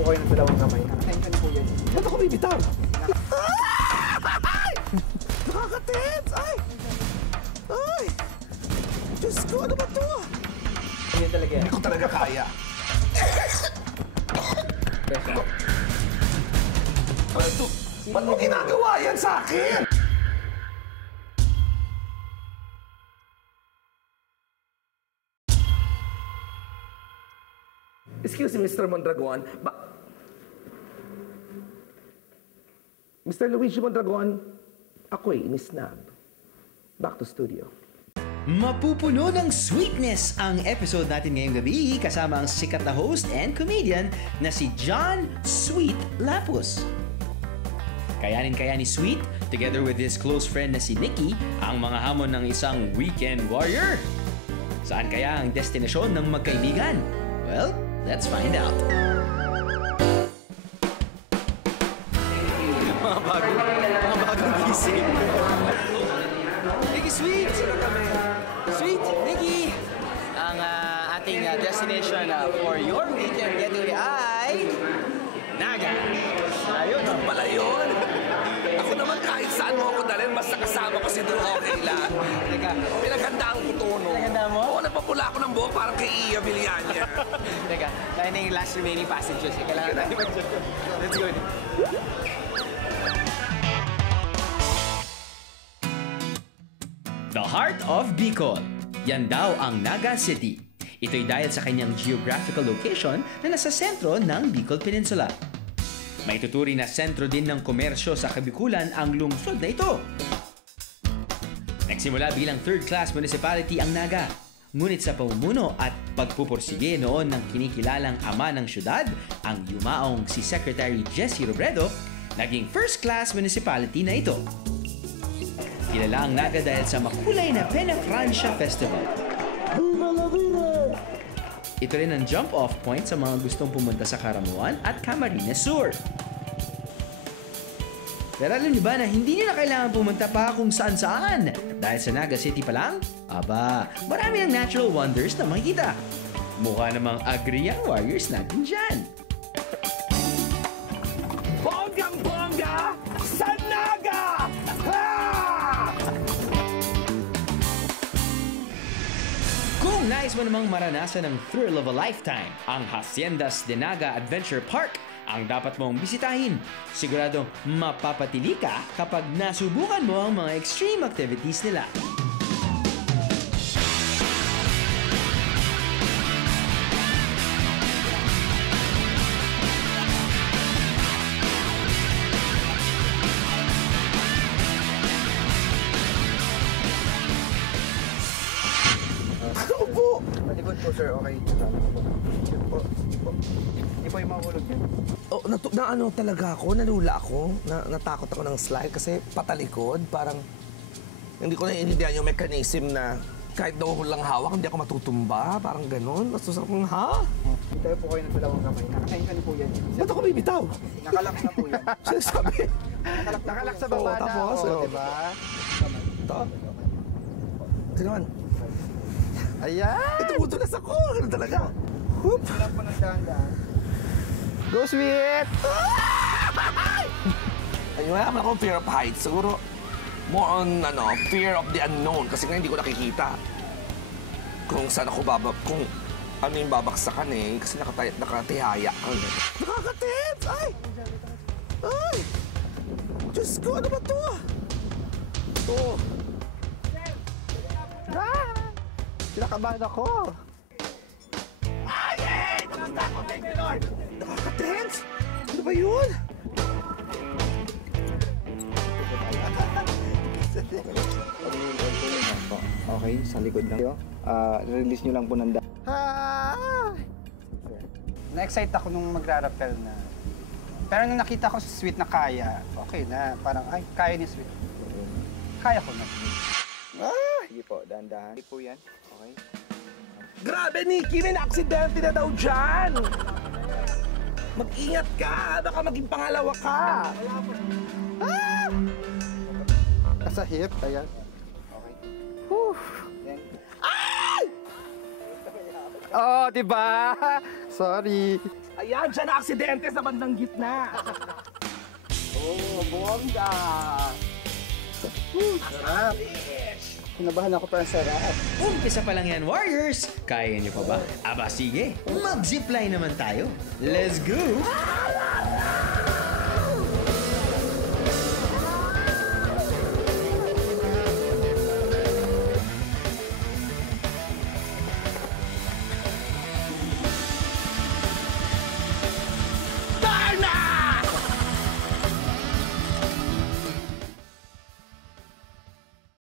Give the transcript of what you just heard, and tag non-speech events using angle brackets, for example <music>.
Po kayo ng dalawang kamay. Attention po yan. Ba't ako bibitaw? <laughs> Ay! Nakakatens! Ay! Ay! Diyos ko, ano ba to? Yan talaga yan. Hindi ko talaga kaya. Ano to? Ba't mo ginagawa yan sa akin? Excuse me, Mr. Mondragon. Ba... Mr. Luigi Mondragon, ako'y inisnab. Back to studio. Mapupuno ng sweetness ang episode natin ngayong gabi kasama ang sikat na host and comedian na si John Sweet Lapus. Kayanin kaya ni Sweet, together with his close friend na si Nicky, ang mga hamon ng isang weekend warrior? Saan kaya ang destinasyon ng magkaibigan? Well, let's find out. Gising. Nicky Sweet! Sweet, Nicky! Ang ah, ating ah, destination ah, for your weekend getaway ay... Naga! Ayun! Pala yun. <laughs> Ako naman kahit saan mo ako dalhin, basta kasama ko si Drew, okay lang. Teka, Pinaghandaan ko to, no? Pinaghandaan mo? Oo, nagpapula ako ng buhok parang kay Iya Villania. <laughs> teka. Kaya na yung last remaining passengers. Eh. Kailangan tayo Let's go. Of Bicol. Yan daw ang Naga City. Ito'y dahil sa kanyang geographical location na nasa sentro ng Bicol Peninsula. May tuturi na sentro din ng komersyo sa Kabikulan ang lungsod na ito. Nagsimula bilang third-class municipality ang Naga. Ngunit sa pamumuno at pagpupursige noon ng kinikilalang ama ng syudad, ang yumaong si Secretary Jesse Robredo, naging first-class municipality na ito. Kilala ang Naga dahil sa makulay na Pena Francia Festival. Ito rin ang jump-off point sa mga gustong pumunta sa Karamuan at Camarines Sur. Pero alam niyo ba na hindi nila kailangan pumunta pa kung saan-saan? Dahil sa Naga City pa lang, aba, marami ang natural wonders na makikita. Mukha namang agree ang warriors natin dyan. Kung nais mo namang maranasan ang thrill of a lifetime, ang Haciendas de Naga Adventure Park ang dapat mong bisitahin. Siguradong mapapatili ka kapag nasubukan mo ang mga extreme activities nila. Po, sir. Okay. Yun po. Hindi po. Hindi po yung mahulog yan. Oh, na, na ano talaga ako, nalula ako, na, natakot ako ng slide kasi patalikod, parang hindi ko naiintindihan yung mechanism na kahit daw ko lang hawak, hindi ako matutumba, parang ganun. Tapos ako, ha? Hindi tayo po kayo ng dalawang kamay. Attention po yan. Ba't ako bibitaw? Nakalak na po yan. <laughs> Sinasabi. Nakalak, nakalak sa baba na. tapos, oh. diba? Ito. Ito naman. Ayan! Ito, utulas ako. Ganun talaga. Whoop. Nakalak po ng dahan-dahan. Go, sweet! Ay, wala naman akong fear of heights. Siguro, more on, ano, fear of the unknown. Kasi nga hindi ko nakikita kung saan ako babak, kung ano yung babaksakan eh. Kasi nakatay, nakatihaya. Ano? Nakakatits! Ay! Ay! Diyos ko, ano ba to? Ito. Kinakabahan ako. Ay, eh! Kamusta ako, thank you, Lord! Nakakatits! Ano ba yun? Okay, sa likod lang. Ah, release nyo lang po ng da. Na-excite ako nung magra-rappel na. Pero nung nakita ko si Sweet na kaya, okay na. Parang, ay, kaya ni Sweet. Kaya ko na. Ah! Po, dahan-dahan. Sige po yan. Okay. Grabe, Nikki! May na-aksidente na daw dyan! Mag-ingat ka! Baka maging pangalawa ka! Sa hip, ayan. Okay. Whew. Then, Ay! oh, di ba? sorry. Ayan, dyan na aksidente sa bandang gitna. <laughs> oh, bongga. Sarap. Kinabahan ako pero ang sarap. Umpisa pa lang yan, Warriors! Kaya niyo pa ba? Aba sige, mag-zipline naman tayo. Let's go!